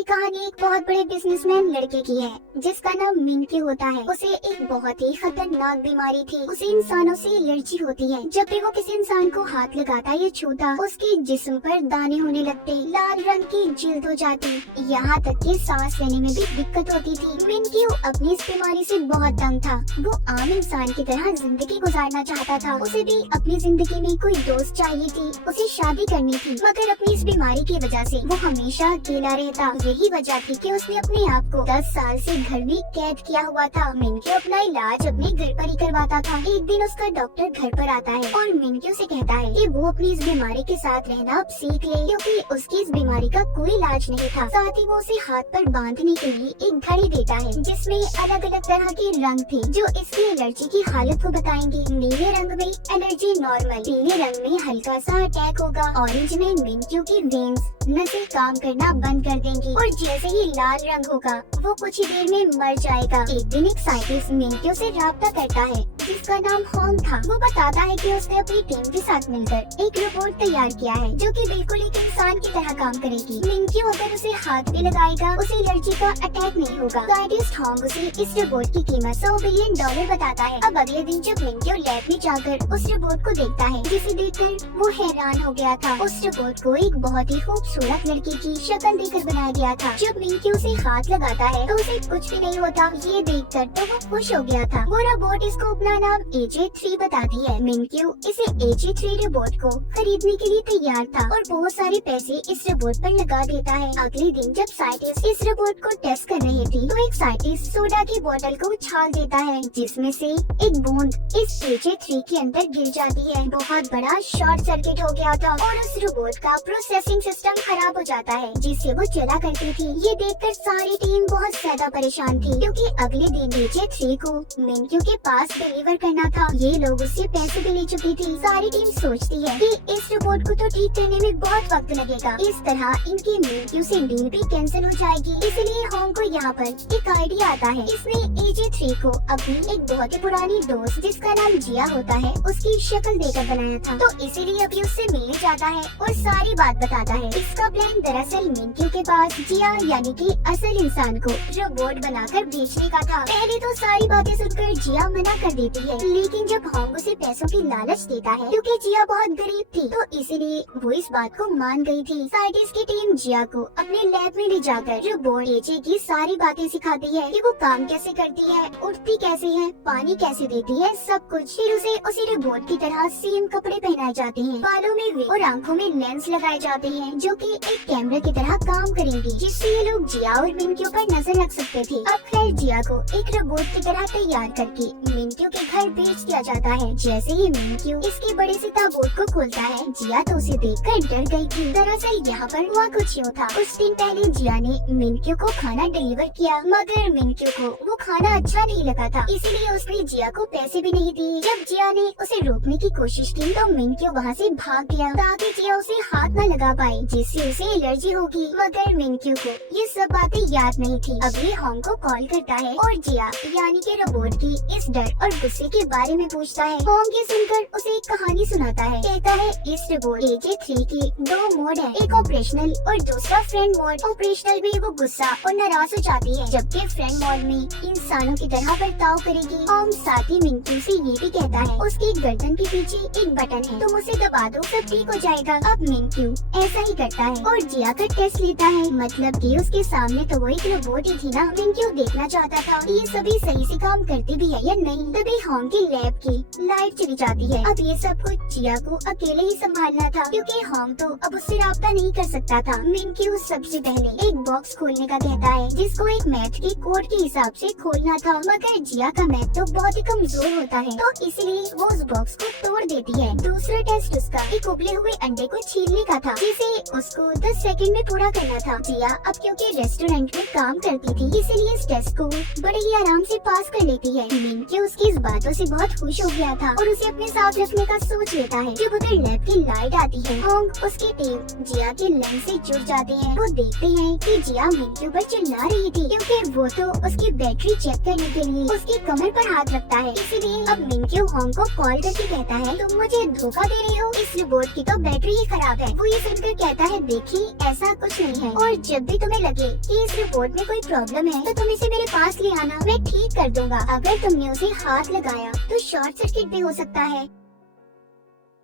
ये कहानी एक बहुत बड़े बिजनेसमैन लड़के की है जिसका नाम मिंक्यू होता है। उसे एक बहुत ही खतरनाक बीमारी थी। उसे इंसानों से एलर्जी होती है। जब भी वो किसी इंसान को हाथ लगाता या छूता, उसके जिस्म पर दाने होने लगते, लाल रंग की जिल्द हो जाती, यहाँ तक कि सांस लेने में भी दिक्कत होती थी। मिंक्यू अपनी इस बीमारी से बहुत तंग था। वो आम इंसान की तरह जिंदगी गुजारना चाहता था। उसे भी अपनी जिंदगी में कोई दोस्त चाहिए थी। उसे शादी करनी थी, मगर अपनी इस बीमारी की वजह से वो हमेशा अकेला रहता। यही वजह थी कि उसने अपने आप को 10 साल से घर में कैद किया हुआ था। मिंक्यू अपना इलाज अपने घर पर ही करवाता था। एक दिन उसका डॉक्टर घर पर आता है और मिंक्यू से कहता है कि वो अपनी इस बीमारी के साथ रहना अब सीख ले, क्योंकि उसकी इस बीमारी का कोई इलाज नहीं था। साथ ही वो उसे हाथ पर बांधने के लिए एक घड़ी देता है जिसमें अलग अलग तरह के रंग थे जो इसकी एलर्जी की हालत को बताएंगे। नीले रंग में एलर्जी नॉर्मल, पीले रंग में हल्का सा अटैक होगा, ऑरेंज में मिंक्यू की वेन्स नसें काम करना बंद कर देंगी और जैसे ही लाल रंग होगा वो कुछ ही देर में मर जाएगा। एक दिन एक साइंटिस्ट मिंक्यू से राब्ता करता है जिसका नाम होंग था। वो बताता है कि उसने अपनी टीम के साथ मिलकर एक रोबोट तैयार किया है जो कि बिल्कुल एक इंसान की तरह काम करेगी। मिंक्यू अगर उसे हाथ भी लगाएगा उसे एलर्जी का अटैक नहीं होगा। साइंटिस्ट होंग उसे इस रोबोट की कीमत $100 बिलियन बताता है। अब अगले दिन जब मिंक्यू लैब में जाकर उस रोबोट को देखता है जिसे देखकर वो हैरान हो गया था। उस रोबोट को एक बहुत ही खूबसूरत लड़की की शक्ल देकर बनाया गया था। जब मिंक्यू उसे हाथ लगाता है तो उसे कुछ भी नहीं होता। ये देखकर तो वो खुश हो गया था। वो रोबोट इसको अपना नाम AJ3 बताती है। मिंक्यू इसे AJ3 रोबोट को खरीदने के लिए तैयार था और बहुत सारे पैसे इस रोबोट पर लगा देता है। अगले दिन जब साइंटिस्ट इस रोबोट को टेस्ट कर रहे थे तो एक साइंटिस्ट सोडा की बोतल को उछाल देता है जिसमें से एक बूंद इस AJ3 के अंदर गिर जाती है। बहुत बड़ा शॉर्ट सर्किट हो गया था और उस रोबोट का प्रोसेसिंग सिस्टम खराब हो जाता है जिससे वो चला करती थी। ये देखकर सारी टीम बहुत ज्यादा परेशान थी क्योंकि अगले दिन AJ3 को मिंक्यू के पास डिलीवर करना था। ये लोग उससे पैसे भी ले चुकी थी। सारी टीम सोचती है कि इस रोबोट को तो ठीक करने में बहुत वक्त लगेगा, इस तरह इनकी मिंक्यू से डील भी कैंसिल हो जाएगी। इसलिए होंग को यहाँ पर एक आइडिया आता है। इसने AJ3 को अपनी एक बहुत ही पुरानी दोस्त जिसका नाम जिया होता है उसकी शक्ल देकर बनाया था, तो इसीलिए अभी उससे मिलने जाता है और सारी बात बताता है। इसका प्लान दरअसल मिंक्यू के पास जिया यानी कि असल इंसान को रोबोट बनाकर बेचने का था। पहले तो सारी बातें सुनकर जिया मना कर देती है, लेकिन जब होंग उसे पैसों की लालच देता है क्योंकि जिया बहुत गरीब थी तो इसीलिए वो इस बात को मान गई थी। साइंटिस्ट की टीम जिया को अपने लैब में ले जाकर रोबोट AJ की सारी बातें सिखाती है कि वो काम कैसे करती है, उठती कैसे है, पानी कैसे देती है, सब कुछ। फिर उसे रोबोट की तरह सेम कपड़े पहनाए जाते हैं, बालों में विग और आंखों में लेंस लगाए जाते हैं जो कि एक कैमरा की तरह काम करेंगी, जिससे ये लोग जिया और मिंक्यू पर नजर रख सकते थे। अब खैर जिया को एक रोबोट की तरह तैयार करके मिंक्यू के घर भेज दिया जाता है। जैसे ही मिंक्यू इसके बड़े से ताबूत को खोलता है जिया तो उसे देखकर डर गई थी। दरअसल यहाँ पर हुआ कुछ यूँ था। कुछ दिन पहले जिया ने मिंक्यू को खाना डिलीवर किया, मगर मिंक्यू को वो खाना अच्छा नहीं लगा था, इसीलिए उसने जिया को पैसे भी नहीं दिए। जब जिया ने उसे रोकने की कोशिश की तो मिंक्यू वहाँ से भाग गया ताकि जिया उसे हाथ न लगा पाए जिससे उसे एलर्जी होगी। मगर मिंक्यू को ये सब बातें याद नहीं थी। अभी होंग को कॉल करता है और जिया यानी कि रोबोट की इस डर और गुस्से के बारे में पूछता है। होंग ये सुनकर उसे एक कहानी सुनाता है। कहता है इस रोबोट AJ3 की 2 मोड है, एक ऑपरेशनल और दूसरा फ्रेंड मोड। ऑपरेशनल में वो गुस्सा और नाराज हो जाती है, जबकि फ्रेंड मोड में इंसानों की तरह बर्ताव करेगी। होंग साथ ही मिंक्यू से ये भी कहता है उसकी गर्दन के पीछे एक बटन है, तुम उसे दबा दो सब ठीक हो जाएगा। अब मिंक्यू ऐसा ही करता है और जिया का टेस्ट लेता है, मतलब कि उसके सामने तो वो एक रोबोट ही थी ना। मिंक्यू देखना चाहता था कि ये सभी सही से काम करती भी है या नहीं। तभी होंग की लैब की लाइट चली जाती है। अब ये सब कुछ जिया को अकेले ही संभालना था क्योंकि होंग तो अब उससे राब्ता नहीं कर सकता था। मिंक्यू सबसे पहले एक बॉक्स खोलने का कहता है जिसको एक मैथ के कोड के हिसाब से खोलना था, मगर जिया का मैथ तो बहुत ही कमजोर होता है तो इसलिए वो उस बॉक्स को तोड़ देती है। दूसरा टेस्ट उसका एक उबले हुए अंडे को छीलने का था जिसे उसको 10 सेकंड में पूरा करना था। जिया अब क्योंकि रेस्टोरेंट में काम करती थी इसीलिए इस टेस्ट को बड़े ही आराम से पास कर लेती है। मिंक्यू उसकी इस बातों से बहुत खुश हो गया था और उसे अपने साथ रखने का सोच लेता है। जब उधर लैब की लाइट आती है, होंग उसकी टीम जिया के लेंस से जुड़ जाते हैं। वो देखते हैं कि जिया मिंक्यू पर चिल्ला रही थी क्योंकि वो तो उसकी बैटरी चेक करने के लिए उसकी कमर पर हाथ रखता है। इसीलिए अब मिंक्यू होंग को कॉल करके कहता है, तुम मुझे धोखा दे रही हो, इस रोबोट की तो बैटरी ही खराब है। वो ये सुनकर कहता है, देखिए ऐसा कुछ नहीं है, और जब भी तुम्हें लगे कि इस रोबोट में कोई प्रॉब्लम है तो तुम इसे मेरे पास ले आना, मैं ठीक कर दूंगा। अगर तुमने उसे हाथ लगाया तो शॉर्ट सर्किट भी हो सकता है।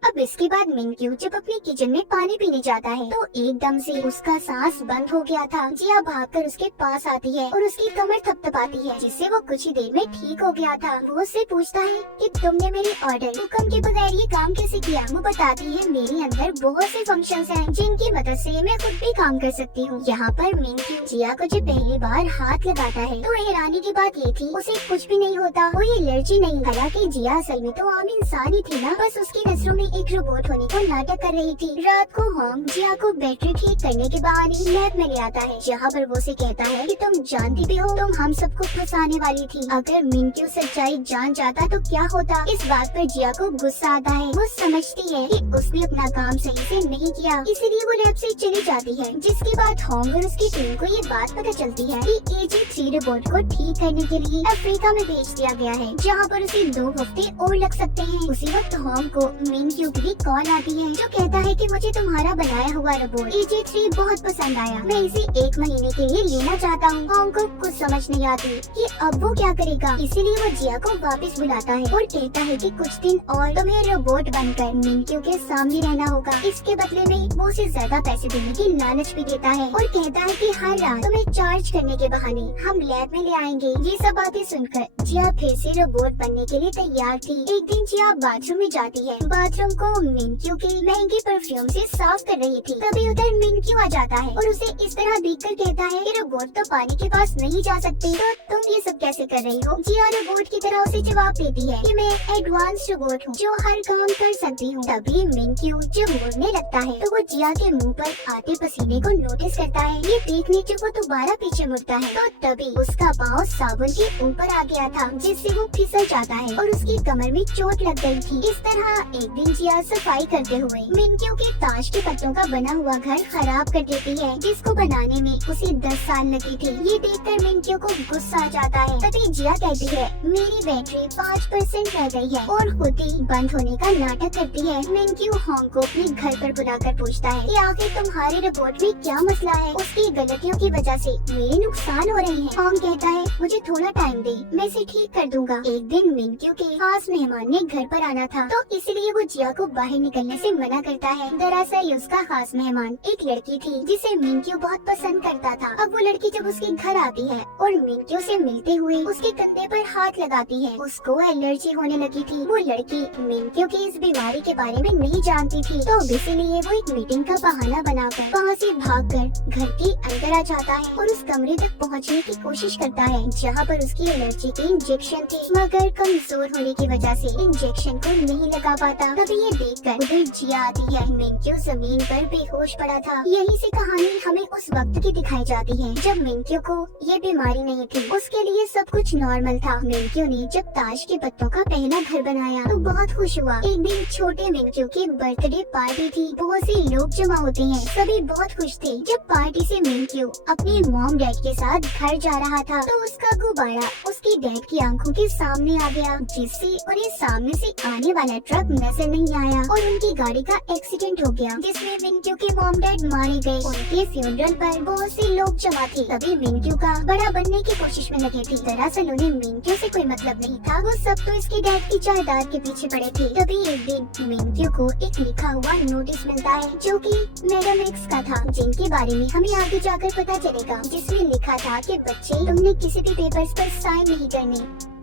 अब इसके बाद मिंक्यू जब अपने किचन में पानी पीने जाता है तो एकदम से उसका सांस बंद हो गया था। जिया भागकर उसके पास आती है और उसकी कमर थपथपाती है, जिससे वो कुछ ही देर में ठीक हो गया था। वो उससे पूछता है कि तुमने मेरे ऑर्डर हुक्म के बगैर ये काम कैसे किया। वो बताती है, मेरे अंदर बहुत से फंक्शंस हैं जिनकी मदद से मैं खुद भी काम कर सकती हूँ। यहाँ पर मिंक्यू जिया को जब पहली बार हाथ लगाता है तो हैरानी की बात ये थी उसे कुछ भी नहीं होता, कोई एलर्जी नहीं। हालांकि जिया असल में तो आम इंसान ही थी ना, बस उसकी नजरों में एक रोबोट होने का नाटक कर रही थी। रात को होंग जिया को बैटरी ठीक करने के बहाने लैब में ले आता है, जहाँ पर वो से कहता है कि तुम जानती भी हो तुम हम सबको फंसाने वाली थी। अगर मिंक्यू सच्चाई जान जाता तो क्या होता। इस बात पर जिया को गुस्सा आता है। वो समझती है कि उसने अपना काम सही से नहीं किया, इसीलिए वो लैब से चली जाती है। जिसके बाद होंग और उसकी टीम को ये बात पता चलती है कि AJ3 रोबोट को ठीक करने के लिए अफ्रीका में भेज दिया गया है, जहाँ पर उसे 2 हफ्ते और लग सकते हैं। उसी वक्त होंग को मिंक्यू की कॉल आती है जो कहता है कि मुझे तुम्हारा बनाया हुआ रोबोट AJ3 बहुत पसंद आया, मैं इसे 1 महीने के लिए लेना चाहता हूँ। होंग को कुछ समझ नहीं आती कि अब वो क्या करेगा, इसीलिए वो जिया को वापस बुलाता है और कहता है कि कुछ दिन और तुम्हें रोबोट बनकर मिंक्यू के सामने रहना होगा। इसके बदले में वो उसे ज्यादा पैसे देने की लालच भी देता है और कहता है कि हर रात तुम्हें चार्ज करने के बहाने हम लैब में ले आएंगे। ये सब बातें सुनकर जिया फिर से रोबोट बनने के लिए तैयार थी। एक दिन जिया बाथरूम में जाती है, बाथरूम को मिंक्यू के महंगे परफ्यूम से साफ कर रही थी। तभी उधर मिंक्यू आ जाता है और उसे इस तरह देखकर कहता है कि रोबोट तो पानी के पास नहीं जा सकते, तो तुम ये सब कैसे कर रही हो। जिया रोबोट की तरह उसे जवाब देती है कि मैं एडवांस रोबोट हूँ जो हर काम कर सकती हूँ। तभी मिंक्यू जब मुड़ने लगता है तो वो जिया के मुंह पर आते पसीने को नोटिस करता है। ये देखने जब वो दोबारा पीछे मुड़ता है तो तभी उसका पाँव साबुन के ऊपर आ गया था, जिससे वो फिसल जाता है और उसकी कमर में चोट लग गई थी। इस तरह एक दिन जिया सफाई करते हुए मिंक्यू के ताश के पत्तों का बना हुआ घर खराब कर देती है, जिसको बनाने में उसे 10 साल लगी थी। ये देखकर मिंक्यू को गुस्सा आ जाता है। तभी जिया कहती है, मेरी बैटरी 5% रह गई है और खुद ही बंद होने का नाटक करती है। मिंक्यू होंग को अपने घर पर बुलाकर पूछता है कि आखिर तुम्हारे रोबोट में क्या मसला है, उसकी गलतियों की वजह से मेरे नुकसान हो रहे हैं। होंग कहता है, मुझे थोड़ा टाइम दे, मैं इसे ठीक कर दूंगा। एक दिन मिंक्यू के खास मेहमान ने घर पर आना था, तो इसलिए वो जिया को बाहर निकलने से मना करता है। दरअसल उसका खास मेहमान एक लड़की थी जिसे मिंक्यू बहुत पसंद करता था। अब वो लड़की जब उसके घर आती है और मिंक्यू से मिलते हुए उसके कंधे पर हाथ लगाती है, उसको एलर्जी होने लगी थी। वो लड़की मिंक्यू की इस बीमारी के बारे में नहीं जानती थी, तो इसीलिए वो एक मीटिंग का बहाना बनाकर वहाँ से भागकर घर के अंदर आ जाता है और उस कमरे तक पहुँचने की कोशिश करता है जहाँ पर उसकी एलर्जी के इंजेक्शन थे, मगर कमजोर होने की वजह से इंजेक्शन को नहीं लगा पाता। तभी ये देखकर उधर जिया आती है। मिंक्यू जमीन पर बेहोश पड़ा था। यहीं से कहानी हमें उस वक्त की दिखाई जाती है जब मिंक्यू को ये बीमारी नहीं थी, उसके लिए सब कुछ नॉर्मल था। मिंक्यू ने जब ताश के पत्तों का पहला घर बनाया तो बहुत खुश हुआ। एक दिन छोटे मिंक्यू की बर्थडे पार्टी थी, बहुत से लोग जमा होते हैं, सभी बहुत खुश थे। जब पार्टी से मिंक्यू अपने मॉम डैड के साथ घर जा रहा था तो उसका गुब्बारा उसकी डैड की आंखों के सामने आ गया, जिससे उन्हें सामने से आने वाला ट्रक नजर नहीं आया और उनकी गाड़ी का एक्सीडेंट हो गया, जिसमें मिंक्यू के मॉम डैड मारे गए। उनके फ्यूनरल पर बहुत से लोग जमा थे। तभी मिंक्यू का बड़ा बनने की कोशिश में लगे थे। दरअसल उन्हें मिंक्यू से कोई मतलब नहीं था, वो सब तो इसके डैड की जायदाद के पीछे पड़े थे। तभी एक दिन मिंक्यू को एक लिखा हुआ नोटिस मिलता है जो कि मैडम एक्स का था, जिनके बारे में हमें आगे जाकर पता चलेगा, जिसमें लिखा था कि बच्चे तुमने किसी भी पेपर्स पर साइन नहीं करने।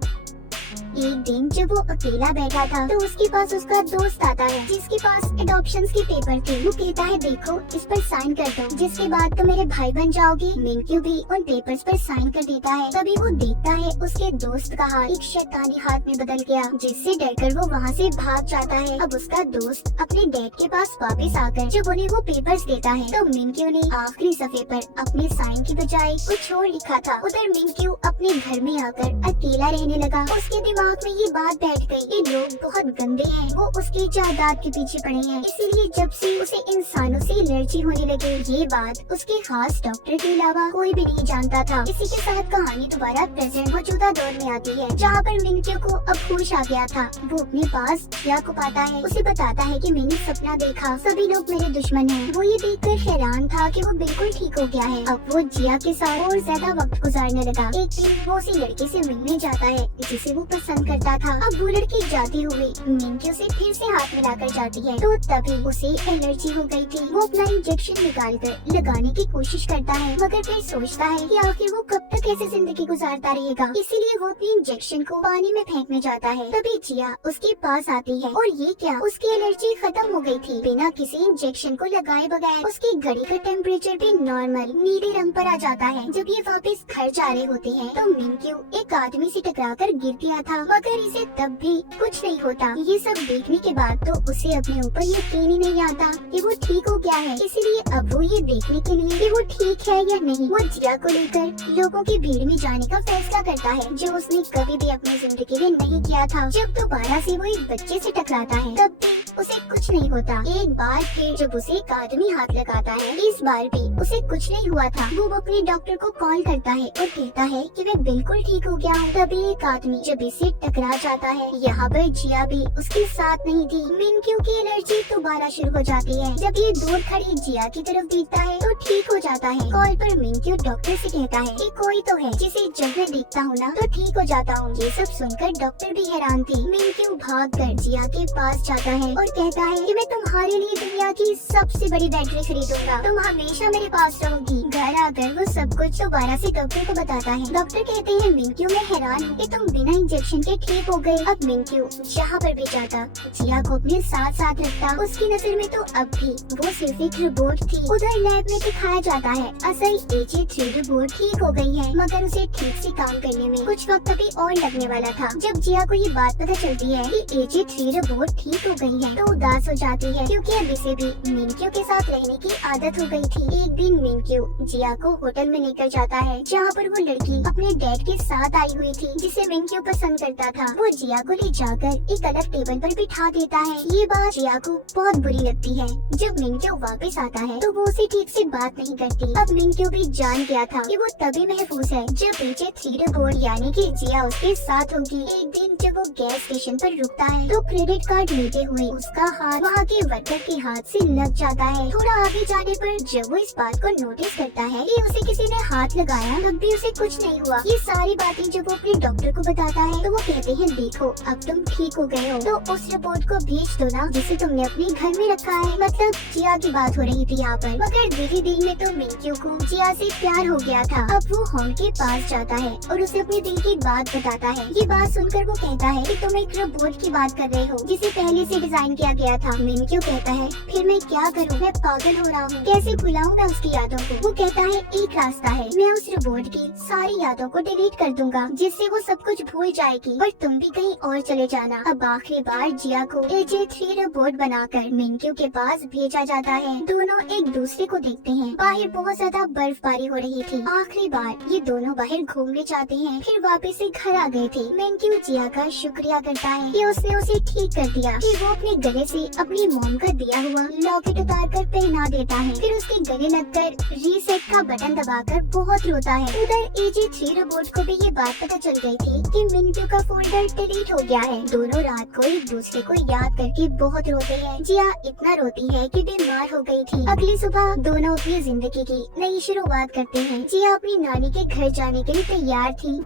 एक दिन जब वो अकेला बैठा था तो उसके पास उसका दोस्त आता है जिसके पास एडॉप्शन के पेपर थे। वो कहता है, देखो इस पर साइन कर दो, जिसके बाद तो मेरे भाई बन जाओगे। मिंक्यू भी उन पेपर्स पर साइन कर देता है। तभी वो देखता है उसके दोस्त का हाथ एक शैतानी हाथ में बदल गया, जिससे डरकर वो वहाँ से भाग जाता है। अब उसका दोस्त अपने डैड के पास वापस आकर जब उन्हें वो पेपर्स देता है तो मिंक्यू ने आखिरी सफ़े पर अपने साइन की बजाय कुछ और लिखा था। उधर मिंक्यू अपने घर में आकर अकेला रहने लगा। उसके दिमाग दिमाग में ये बात बैठ गई, ये लोग बहुत गंदे हैं, वो उसकी जायदाद के पीछे पड़े हैं, इसीलिए जब से उसे इंसानों से एलर्जी होने लगे। ये बात उसके खास डॉक्टर के अलावा कोई भी नहीं जानता था। इसी के साथ कहानी दोबारा प्रेजेंट मौजूदा दौर में आती है, जहाँ पर मिंक्यू को अब होश आ गया था। वो अपने पास जिया को पाता है, उसे बताता है कि मैंने सपना देखा, सभी लोग मेरे दुश्मन हैं। वो ये देखकर हैरान था कि वो बिल्कुल ठीक हो गया है। अब वो जिया के साथ और ज्यादा वक्त गुजारने लगा। एक दिन वो उसी लड़के से मिलने जाता है जिसे वो पसंद करता था। अब वो लड़की जाती हुई मिंक्यू से फिर से हाथ मिलाकर जाती है, तो तभी उसे एलर्जी हो गई थी। वो अपना इंजेक्शन निकालकर लगाने की कोशिश करता है, मगर फिर सोचता है कि आखिर वो कब तक ऐसे जिंदगी गुजारता रहेगा, इसीलिए वो अपनी इंजेक्शन को पानी में फेंकने जाता है। तभी जिया उसके पास आती है, और ये क्या, उसकी एलर्जी खत्म हो गई थी। बिना किसी इंजेक्शन को लगाए बगैर उसकी घड़ी का टेम्परेचर भी नॉर्मल नीले रंग पर आ जाता है। जब ये वापस घर जा रहे होते हैं तो मिंक्यू एक आदमी से टकराकर गिर गया था, मगर इसे तब भी कुछ नहीं होता। ये सब देखने के बाद तो उसे अपने ऊपर यकीन ही नहीं आता कि वो ठीक हो गया है, इसीलिए अब वो ये देखने के लिए कि वो ठीक है या नहीं, वो जिया को लेकर लोगों की भीड़ में जाने का फैसला करता है, जो उसने कभी भी अपनी जिंदगी में नहीं किया था। जब दोबारा से वो एक बच्चे से टकराता है तब भी उसे कुछ नहीं होता। एक बार फिर जब उसे एक आदमी हाथ लगाता है, इस बार भी उसे कुछ नहीं हुआ था। वो अपने डॉक्टर को कॉल करता है और कहता है कि मैं बिल्कुल ठीक हो गया हूँ। तभी एक आदमी जब इसे टकरा जाता है, यहाँ पर जिया भी उसके साथ नहीं थी। मिंक्यू की एलर्जी दोबारा शुरू हो जाती है। जब ये दूर खड़ी जिया की तरफ देखता है तो ठीक हो जाता है। कॉल पर मिंक्यू डॉक्टर से कहता है कि कोई तो है जिसे जब मैं देखता हूँ ना तो ठीक हो जाता हूँ। ये सब सुनकर डॉक्टर भी हैरान थी। मिंक्यू भागकर जिया के पास जाता है और कहता है कि मैं तुम्हारे लिए दुनिया की सबसे बड़ी बैटरी खरीदूंगा, तुम हमेशा मेरे पास रहोगी। घर आकर वो सब कुछ दोबारा से डॉक्टर को बताता है। डॉक्टर कहते हैं मिंक्यू मैं हैरान हूँ कि तुम बिना इंजेक्शन के ठीक हो गए। अब मिंक्यू जहाँ पर भी जाता जिया को अपने साथ साथ रखता। उसकी नजर में तो अब भी वो सिर्फ एक रोबोट थी। उधर लैब में दिखाया जाता है असल AJ3 रोबोट ठीक हो गई है, मगर उसे ठीक से काम करने में कुछ वक्त अभी और लगने वाला था। जब जिया को ये बात पता चलती है कि AJ3 रोबोट ठीक हो गई है तो उदास हो जाती है, क्योंकि अब इसे भी मिंक्यू के साथ रहने की आदत हो गई थी। एक दिन मिंक्यू जिया को होटल में लेकर जाता है, जहाँ पर वो लड़की अपने डैड के साथ आई हुई थी जिसे मिंक्यू पसंद करता था। वो जिया को ले जाकर एक अलग टेबल पर बिठा देता है। ये बात जिया को बहुत बुरी लगती है। जब मिंक्यू वापस आता है तो वो उसे ठीक से बात नहीं करती। अब मिंक्यू भी जान गया था कि वो तभी महफूज है जब AJ3 रोबोट यानी कि जिया उसके साथ होगी। एक दिन जब वो गैस स्टेशन पर रुकता है तो क्रेडिट कार्ड लेते हुए उसका हाथ वहाँ के वर्कर के हाथ से लग जाता है। थोड़ा आगे जाने पर जब वो इस बात को नोटिस करता है कि उसे किसी ने हाथ लगाया तब भी उसे कुछ नहीं हुआ। ये सारी बातें जब वो अपने डॉक्टर को बताता है तो वो कहते हैं देखो अब तुम ठीक हो गए हो तो उस रिपोर्ट को भेज दो ना जिसे तुमने अपने घर में रखा है। मतलब जिया की बात हो रही थी यहाँ पर, मगर धीरे धीरे में तो मिंक्यू को जिया से प्यार हो गया था। अब वो होम के पास जाता है और उसे अपने दिल की बात बताता है। ये बात सुनकर वो कहता है कि तुम एक रोबोट की बात कर रहे हो जिसे पहले से डिजाइन किया गया था। मिंक्यू कहता है फिर मैं क्या करूँ, मैं पागल हो रहा हूँ, कैसे भुलाऊं मैं उसकी यादों को। वो कहता है एक रास्ता है, मैं उस रोबोट की सारी यादों को डिलीट कर दूंगा जिससे वो सब कुछ भूल जाएगी और तुम भी कहीं और चले जाना। अब आखिरी बार जिया को AJ3 रोबोट बनाकर मिंक्यू के पास भेजा जाता है। दोनों एक दूसरे को देखते हैं। बाहर बहुत ज्यादा बर्फबारी हो रही थी। आखिरी बार ये दोनों बाहर घूमने जाते हैं, फिर वापस से घर आ गए थे। मिंक्यू जिया का शुक्रिया करता है कि उसने उसे ठीक कर दिया। फिर वो अपने गले से अपनी मोम का दिया हुआ लॉकेट उतार कर पहना देता है। फिर उसके गले लगकर रीसेट का बटन दबाकर बहुत रोता है। उधर AJ3 रोबोट को भी ये बात पता चल गई थी कि मिंक्यू का फोल्डर डिलीट हो गया है। दोनों रात को एक दूसरे को याद करके बहुत रोते हैं। जिया इतना रोती है कि बीमार हो गई थी। अगली सुबह दोनों अपनी जिंदगी की नई शुरुआत करते हैं। जिया अपनी नानी के घर जाने के लिए तैयार थी।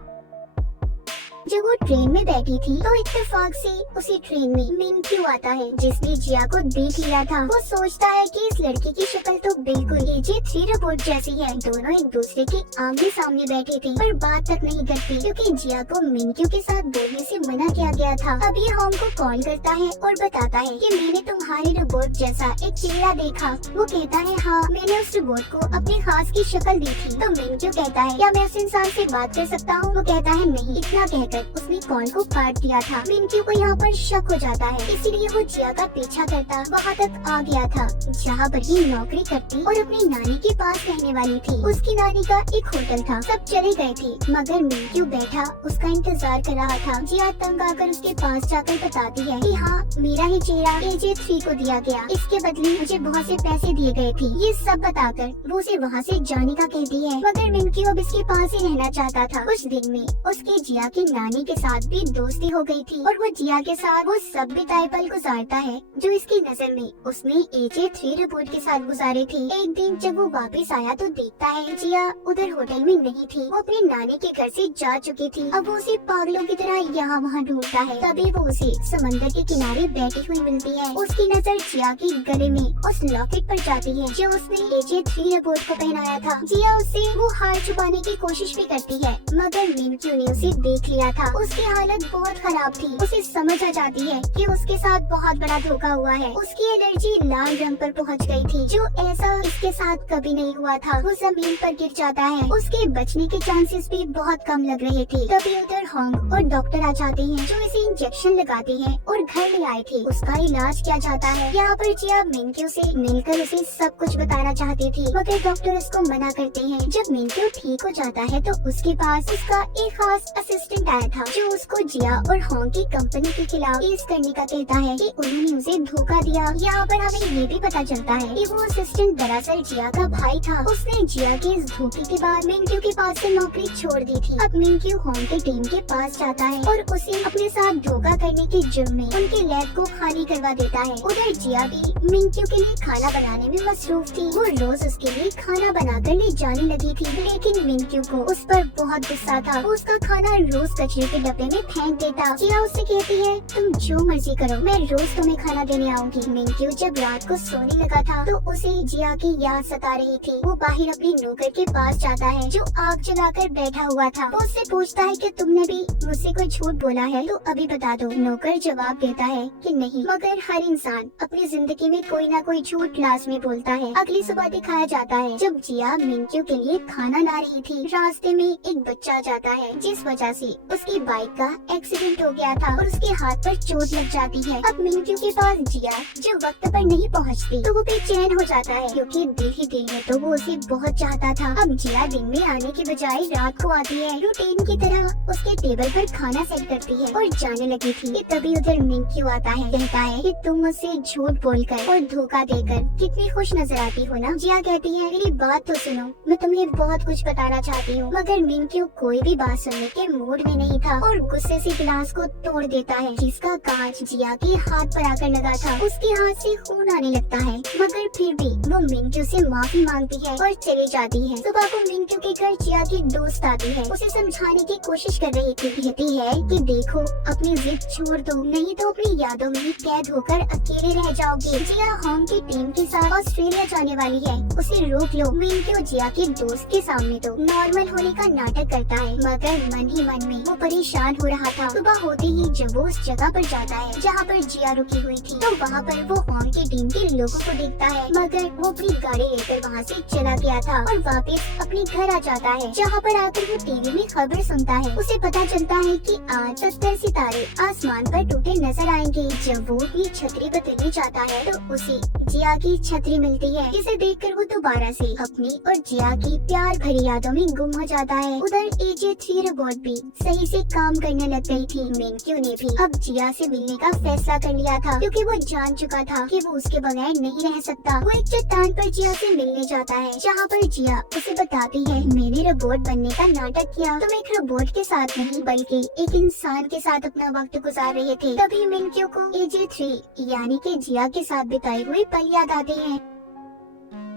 जब वो ट्रेन में बैठी थी तो इत्तेफाक से उसी ट्रेन में मिंक्यू आता है जिसने जिया को देख लिया था। वो सोचता है कि इस लड़की की शक्ल तो बिल्कुल AJ3 रोबोट जैसी है। दोनों एक दूसरे के आमने सामने बैठे थे पर बात तक नहीं करती क्योंकि जिया को मिंक्यू के साथ बोलने से मना किया गया था। अब ये होम को कॉल करता है और बताता है कि मैंने तुम्हारे रोबोट जैसा एक चेहरा देखा। वो कहता है हाँ, मैंने उस रोबोट को अपने खास की शक्ल दी थी। तो मिंक्यू कहता है क्या मैं उस इंसान से बात कर सकता हूँ? वो कहता है नहीं। इतना कहकर कर उसने कॉल को काट दिया था। मिनक्यू को यहाँ पर शक हो जाता है, इसीलिए वो जिया का पीछा करता वहाँ तक आ गया था जहाँ पर ये नौकरी करती और अपनी नानी के पास रहने वाली थी। उसकी नानी का एक होटल था, सब चले गए थे मगर मिनक्यू बैठा उसका इंतजार कर रहा था। जिया तंग आकर उसके पास जाकर बताती है कि हाँ, मेरा ही चेहरा AJ3 को दिया गया, इसके बदले मुझे बहुत से पैसे दिए गए थे। ये सब बताकर वो उसे वहाँ से जाने का कहती है मगर मिनक्यू अब इसके पास ही रहना चाहता था। कुछ दिन में उसके जिया की नानी के साथ भी दोस्ती हो गई थी और वो जिया के साथ वो सब बिताए पल गुजारता है जो इसकी नजर में उसने AJ3 रिपोर्ट के साथ गुजारे थे। एक दिन जब वो वापस आया तो देखता है जिया उधर होटल में नहीं थी, वो अपने नानी के घर से जा चुकी थी। अब वो उसे पागलों की तरह यहाँ वहाँ ढूंढता है, तभी वो उसे समंदर के किनारे बैठी हुई मिलती है। उसकी नजर जिया के गले में उस लॉकेट पर जाती है जो उसने AJ3 रिपोर्ट को पहनाया था। जिया उससे वो हार छुपाने की कोशिश भी करती है मगर मिनक्यू ने उसे देख लिया था। उसकी हालत बहुत खराब थी, उसे समझ आ जाती है कि उसके साथ बहुत बड़ा धोखा हुआ है। उसकी एनर्जी लाल रंग पर पहुंच गई थी जो ऐसा इसके साथ कभी नहीं हुआ था। वो जमीन पर गिर जाता है, उसके बचने के चांसेस भी बहुत कम लग रहे थे। तभी उधर होंग और डॉक्टर आ जाते हैं जो इसे इंजेक्शन लगाते हैं और घर ले आए थे। उसका इलाज किया जाता है। यहाँ पर जिया मिनक्यू से मिलकर उसे सब कुछ बताना चाहती थी मगर डॉक्टर उसको मना करते हैं। जब मिनक्यू ठीक हो जाता है तो उसके पास उसका एक खास असिस्टेंट आया था जो उसको जिया और होंग की कंपनी के खिलाफ केस करने का कहता है कि उन्होंने उसे धोखा दिया। यहाँ पर हमें ये भी पता चलता है कि वो असिस्टेंट दरअसल जिया का भाई था। उसने जिया के इस धोखे के बाद मिनक्यू के पास से नौकरी छोड़ दी थी। अब मिनक्यू होंग के टीम के पास जाता है और उसे अपने साथ धोखा करने के जुर्म में उनके लैब को खाली करवा देता है। उधर जिया भी मिनक्यू के लिए खाना बनाने में मसरूफ थी। वो रोज उसके लिए खाना बनाकर ले जाने लगी थी लेकिन मिनक्यू को उस पर बहुत गुस्सा था। वो उसका खाना रोज कचरे के डब्बे में फेंक देता। जिया उससे कहती है तुम जो मर्जी करो, मैं रोज तुम्हें खाना देने आऊंगी। मिनक्यू जब रात को सोने लगा था तो उसे जिया की याद सता रही थी। वो बाहर अपनी नौकर के पास जाता है जो आग जलाकर बैठा हुआ था। वो उससे पूछता है कि तुमने भी मुझसे कोई झूठ बोला है तो अभी बता दो। नौकर जवाब देता है कि नहीं, मगर हर इंसान अपनी जिंदगी में कोई ना कोई झूठ लाजमी बोलता है। अगली सुबह दिखाया जाता है जब जिया मिनक्यू के लिए खाना ला रही थी, रास्ते में एक बच्चा आ जाता है जिस वजह से उसकी बाइक का एक्सीडेंट हो गया था और उसके हाथ पर चोट लग जाती है। अब मिनक्यू के पास जिया जो वक्त पर नहीं पहुंचती तो वो बेचैन हो जाता है क्योंकि दिल ही दिल में तो वो उसे बहुत चाहता था। अब जिया दिन में आने की बजाय रात को आती है। रूटीन की तरह उसके टेबल पर खाना सेट करती है और जाने लगी थी कि तभी उधर मिनक्यू आता है, कहता है कि तुम मुझसे झूठ बोलकर और धोखा देकर कितनी खुश नजर आती हो ना। जिया कहती है मेरी बात तो सुनो, मैं तुम्हें बहुत कुछ बताना चाहती हूँ। मगर मिनक्यू कोई भी बात सुनने के मूड में नहीं था और गुस्से से गिलास को तोड़ देता है जिसका कांच जिया के हाथ पर आकर लगा था। उसके हाथ से खून आने लगता है मगर फिर भी वो मिनक्यू से माफी मांगती है और चली जाती है। सुबह को मिनक्यू के घर जिया की दोस्त आती है, उसे समझाने की कोशिश कर रही थी। कहती है कि देखो अपनी जिद छोड़ दो, नहीं तो अपनी यादों में कैद होकर अकेले रह जाओगे। जिया होम की टीम के साथ ऑस्ट्रेलिया जाने वाली है, उसे रोक लो। मिनक्यू जिया के दोस्त के सामने तो नॉर्मल होने का नाटक करता है मगर मन ही मन में वो परेशान हो रहा था। सुबह होते ही जब वो उस जगह पर जाता है जहाँ पर जिया रुकी हुई थी तो वहाँ पर वो होम की टीम के लोगों को देखता है मगर वो अपनी गाड़ी लेकर वहाँ से चला गया था और वापस अपने घर आ जाता है जहाँ पर आकर वो टीवी में खबर सुनता है। उसे पता चलता है कि आज 70 सितारे आसमान पर टूटे नजर आएंगे। जब वो अपनी छतरी बदलने जाता है तो उसे जिया की छतरी मिलती है, जिसे देखकर वो दोबारा से अपनी और जिया की प्यार भरी यादों में गुम हो जाता है। उधर AJ3 रोबोट भी सही से काम करने लग गई थी। मिनक्यू ने भी अब जिया से मिलने का फैसला कर लिया था क्योंकि वो जान चुका था कि वो उसके बगैर नहीं रह सकता। वो एक चट्टान पर जिया से मिलने जाता है जहाँ पर जिया उसे बताती है मैंने रोबोट बनने का नाटक किया, तुम एक रोबोट के साथ नहीं बल्कि एक इंसान के साथ अपना वक्त गुजार रहे थे। तभी मिनक्यू को AJ3 यानी कि जिया के साथ बिताए हुए पल याद आते हैं।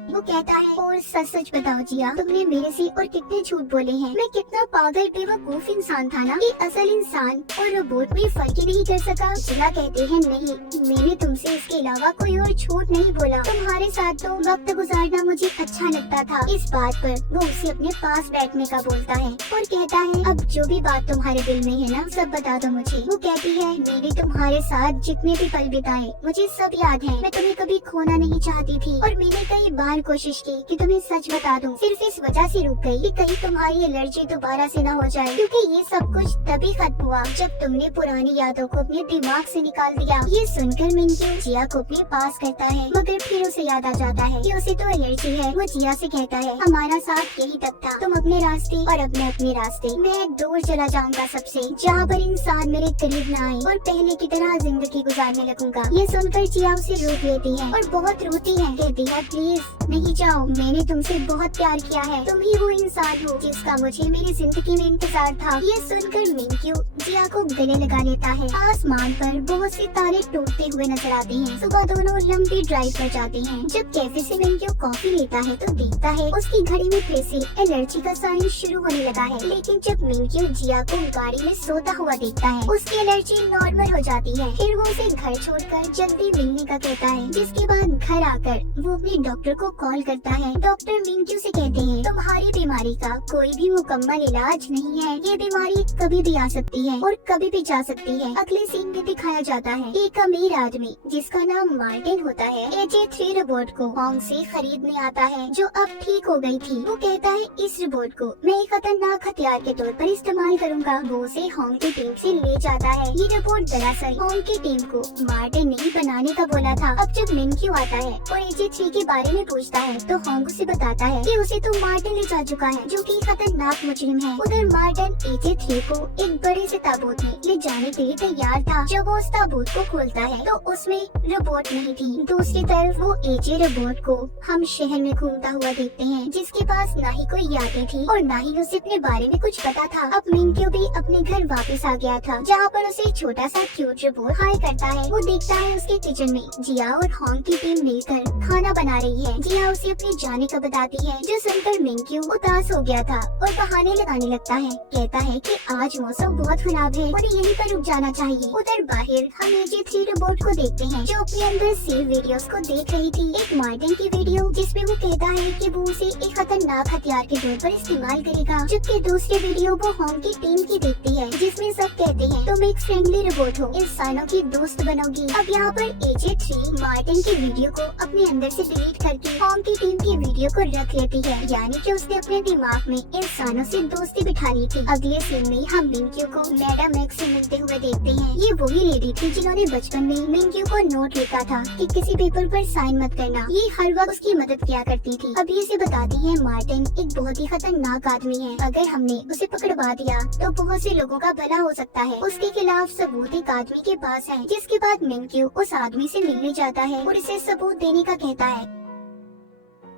वो कहता है और सच सच बताओ जिया, तुमने मेरे से और कितने झूठ बोले हैं। मैं कितना पागल बेवकूफ इंसान था ना कि असल इंसान और रोबोट में फर्क ही नहीं कर सका। जिया कहते हैं नहीं, मैंने तुमसे इसके अलावा कोई और झूठ नहीं बोला। तुम्हारे साथ तो वक्त गुजारना मुझे अच्छा लगता था। इस बात पर वो उसे अपने पास बैठने का बोलता है और कहता है अब जो भी बात तुम्हारे दिल में है ना सब बता दो मुझे। वो कहती है मैंने तुम्हारे साथ जितने भी पल बिताए मुझे सब याद है। मैं तुम्हें कभी खोना नहीं चाहती थी और मैंने कई बार बार कोशिश की कि तुम्हें सच बता दूं, सिर्फ इस वजह से रुक गई कि कहीं तुम्हारी एलर्जी दोबारा से ना हो जाए, क्योंकि ये सब कुछ तभी खत्म हुआ जब तुमने पुरानी यादों को अपने दिमाग से निकाल दिया। ये सुनकर मिंक्यू जिया को अपने पास करता है, मगर फिर उसे याद आ जाता है कि उसे तो एलर्जी है। वो जिया से कहता है, हमारा साथ यही तक था, तुम अपने रास्ते और अपने अपने रास्ते, मैं दूर चला जाऊंगा सबसे, जहाँ पर इंसान मेरे करीब न आए और पहले की तरह जिंदगी गुजारने लगूंगा। ये सुनकर जिया उसे रोक लेती है और बहुत रोती है, कहती है प्लीज नहीं जाओ, मैंने तुमसे बहुत प्यार किया है, तुम ही वो इंसान हो जिसका मुझे मेरी जिंदगी में इंतजार था। ये सुनकर मिंक्यू जिया को गले लगा लेता है। आसमान पर बहुत से तारे टूटते हुए नजर आते हैं। सुबह दोनों लंबी ड्राइव पर जाते हैं। जब कैफे से मिंक्यू कॉफी लेता है तो देखता है उसकी घड़ी में फिर से एलर्जी का साइन शुरू होने लगा है। लेकिन जब मिंक्यू जिया को गाड़ी में सोता हुआ देखता है, उसकी एलर्जी नॉर्मल हो जाती है। फिर वो उसे घर छोड़कर जल्दी मिलने का कहता है, जिसके बाद घर आकर वो अपने डॉक्टर को कॉल करता है। डॉक्टर मिंक्यू से कहते हैं, तुम्हारी बीमारी का कोई भी मुकम्मल इलाज नहीं है, ये बीमारी कभी भी आ सकती है और कभी भी जा सकती है। अगले सीन में दिखाया जाता है एक अमीर आदमी जिसका नाम मार्टिन होता है, AJ3 रोबोट को होंग से खरीदने आता है, जो अब ठीक हो गई थी। वो कहता है इस रोबोट को मैं एक खतरनाक हथियार के तौर पर इस्तेमाल करूंगा। वो उसे होंग की टीम से ले जाता है। ये रोबोट दरअसल होंग की टीम को मार्टिन ने ही बनाने का बोला था। अब जब मिंक्यू आता है और AJ3 के बारे में पूछता है तो होंग उसे बताता है कि उसे तो मार्टिन ले जा चुका है, जो कि खतरनाक मुजरिम है। उधर मार्टिन AJ3 को एक बड़े से ताबूत में ले जाने के लिए तैयार था। जब वो उस ताबूत को खोलता है तो उसमें रोबोट नहीं थी। दूसरी तरफ वो AJ रोबोट को हम शहर में घूमता हुआ देखते हैं, जिसके पास ना ही कोई यादें थी और ना ही उसे अपने बारे में कुछ पता था। अब मिंक्यू भी अपने घर वापस आ गया था, जहाँ पर उसे छोटा सा क्यूट रोबोट हाय करता है। वो देखता है उसके किचन में जिया और होंग की टीम मिलकर खाना बना रही है। जिया उसे अपने जाने का बताती है, जो सुनकर मिंक्यू उदास हो गया था और बहाने लगाने लगता है। कहता है कि आज मौसम बहुत खराब है और यहीं पर रुक जाना चाहिए। उधर बाहर हम AJ3 रोबोट को देखते हैं, जो अपने अंदर सेव वीडियोस को देख रही थी। एक मार्टिन की वीडियो जिसमें वो कहता है कि वो उसे एक खतरनाक हथियार के तौर पर इस्तेमाल करेगा, जबकि दूसरी वीडियो वो होंग की टीम की देखती है, जिसमें सब कहते हैं तुम एक फ्रेंडली रोबोट हो, इंसानों की दोस्त बनोगी। अब यहाँ पर AJ3 मार्टिन की वीडियो को अपने अंदर से डिलीट करके होंग की टीम की वीडियो को रख लेती है, यानी कि उसने अपने दिमाग में इंसानों से दोस्ती बिठा ली थी। अगले सीन में हम मिंक्यू को मैडम एक्स से मिलते हुए देखते हैं। ये वही लेडी थी जिन्होंने बचपन में मिंक्यू को नोट लिखा था कि किसी पेपर पर साइन मत करना। ये हर वक्त उसकी मदद किया करती थी। अब ये से बताती है मार्टिन एक बहुत ही खतरनाक आदमी है, अगर हमने उसे पकड़वा दिया तो बहुत से लोगों का भला हो सकता है। उसके खिलाफ सबूत एक आदमी के पास है। जिसके बाद मिंक्यू उस आदमी से मिलने जाता है और इसे सबूत देने का कहता है,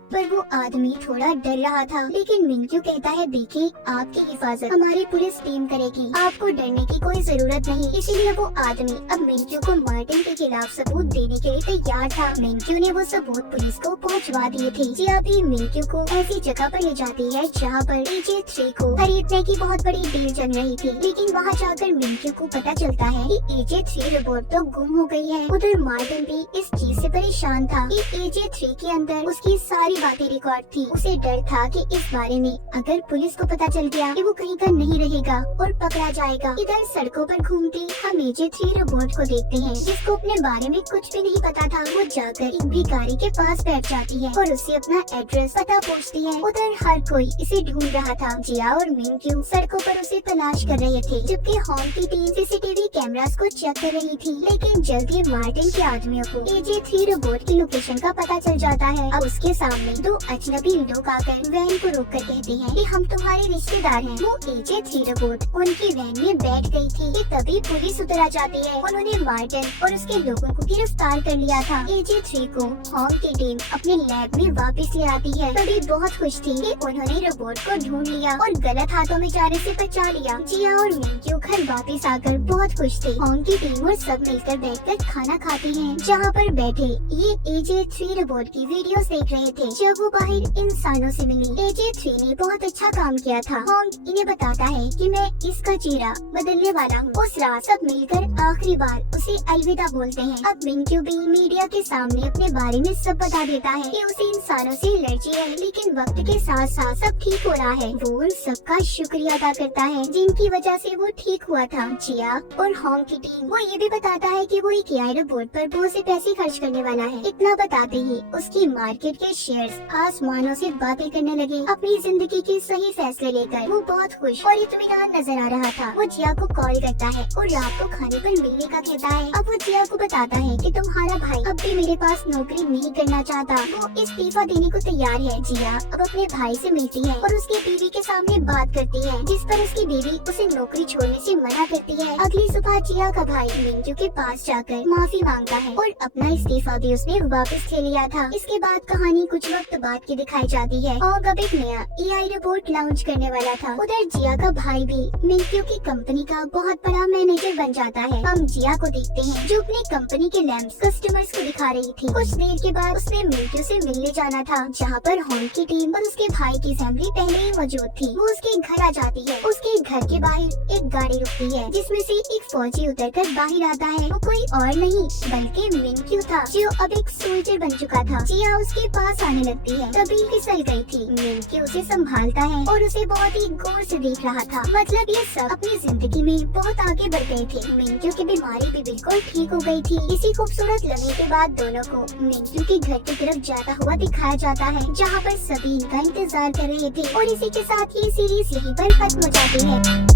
पर वो आदमी थोड़ा डर रहा था। लेकिन मिंक्यू कहता है, देखिए आपकी हिफाजत हमारी पुलिस टीम करेगी, आपको डरने की कोई जरूरत नहीं। इसीलिए वो आदमी अब मिंक्यू को मार्टिन के खिलाफ सबूत देने के लिए तैयार था। मिंक्यू ने वो सबूत पुलिस को पहुंचवा दिए थे। जिया भी मिंक्यू को ऐसी जगह पर ले जाती है जहाँ पर AJ3 को खरीदने की बहुत बड़ी डील चल रही थी। लेकिन वहाँ जाकर मिंक्यू को पता चलता है कि AJ3 रोबोट तो गुम हो गई है। उधर मार्टिन भी इस चीज से परेशान था कि AJ3 के अंदर उसकी सारी बातें रिकॉर्ड थी। उसे डर था कि इस बारे में अगर पुलिस को पता चल गया कि वो कहीं का नहीं रहेगा और पकड़ा जाएगा। इधर सड़कों पर घूमते हम AJ3 रोबोट को देखते हैं, जिसको अपने बारे में कुछ भी नहीं पता था। वो जाकर एक भिखारी के पास बैठ जाती है और उससे अपना एड्रेस पता पूछती है। उधर हर कोई इसे ढूंढ रहा था। जिया और मिंक्यू सड़कों पर उसे तलाश कर रहे थे, जबकि होंग की टीम CCTV कैमरास को चेक कर रही थी। लेकिन जल्दी मार्टिन के आदमियों को AJ3 रोबोट की लोकेशन का पता चल जाता है। अब उसके सामने दो अजनबी लोग आकर वैन को रोककर कहते हैं कि हम तुम्हारे रिश्तेदार हैं। वो AJ3 रोबोट उनकी वैन में बैठ गई थी कि तभी पुलिस उतर आ जाती है। उन्होंने मार्टिन और उसके लोगों को गिरफ्तार कर लिया था। AJ3 को होंग की टीम अपने लैब में वापस ले आती है। तभी बहुत खुश थी कि उन्होंने रोबोट को ढूंढ लिया और गलत हाथों में जाने से बचा लिया। जिया और मिंक्यू घर वापस आकर बहुत खुश थे। होंग की टीम और सब मिलकर बैठकर खाना खाती हैं, जहाँ पर बैठे ये AJ3 रोबोट की वीडियोस देख रहे थे। जब वो बाहर इंसानों से मिली, AJ3 ने बहुत अच्छा काम किया था। होंग इन्हें बताता है कि मैं इसका चेहरा बदलने वाला हूँ। उस रात सब मिलकर आखिरी बार उसे अलविदा बोलते हैं। अब मिंक्यू भी मीडिया के सामने अपने बारे में सब बता देता है कि उसे इंसानों से एलर्जी है, लेकिन वक्त के साथ साथ सब ठीक हो रहा है। वो उन सबका शुक्रिया अदा करता है जिनकी वजह से वो ठीक हुआ था। जिया और होंग की टीम वो ये भी बताता है कि वो एक AI रोबोट पर बहुत से पैसे खर्च करने वाला है। इतना बताते ही उसकी मार्केट के शेयर इंजीनियर्स आसमानों से बातें करने लगे। अपनी जिंदगी के सही फैसले लेकर वो बहुत खुश और इत्मीनान नजर आ रहा था। वो जिया को कॉल करता है और रात को खाने पर मिलने का कहता है। अब वो जिया को बताता है कि तुम्हारा भाई अब भी मेरे पास नौकरी नहीं करना चाहता, वो इस्तीफा देने को तैयार है। जिया अब अपने भाई से मिलती है और उसकी बीवी के सामने बात करती है, जिस पर उसकी बीवी उसे नौकरी छोड़ने से मना करती है। अगली सुबह जिया का भाई मिंजू के पास जाकर माफी मांगता है और अपना इस्तीफा भी उसने वापस ले लिया था। इसके बाद कहानी कुछ वक्त बाद की दिखाई जाती है और अब एक नया AI रोबोट लॉन्च करने वाला था। उधर जिया का भाई भी मिंजू की कंपनी का बहुत बड़ा मैनेजर बन जाता है। हम जिया को देखते हैं जो अपनी कंपनी के लैंप्स कस्टमर्स को दिखा रही थी। कुछ देर के बाद उसने मिंजू से मिलने जाना था, जहाँ पर हॉल की टीम और उसके भाई की फैमिली पहले ही मौजूद थी। वो उसके घर आ जाती है। उसके घर के बाहर एक गाड़ी रुकती है, जिसमें से एक फौजी उतरकर बाहर आता है। वो कोई और नहीं बल्कि मिंक्यू था, जो अब एक सोल्जर बन चुका था। जिया उसके पास आने लगती है, तभी फिसल गई थी। मिंक्यू उसे संभालता है और उसे बहुत ही गौर से देख रहा था। मतलब ये सब अपनी जिंदगी में बहुत आगे बढ़ गए थे। मिंक्यू की बीमारी भी बिल्कुल ठीक हो गई थी। इसी खूबसूरत लम्हे के बाद दोनों को मिंक्यू के घर की तरफ जाता हुआ दिखाया जाता है, जहाँ पर सभी इनका इंतजार कर रहे थे। और इसी के साथ ये सीरीज यहीं पर खत्म हो जाती है।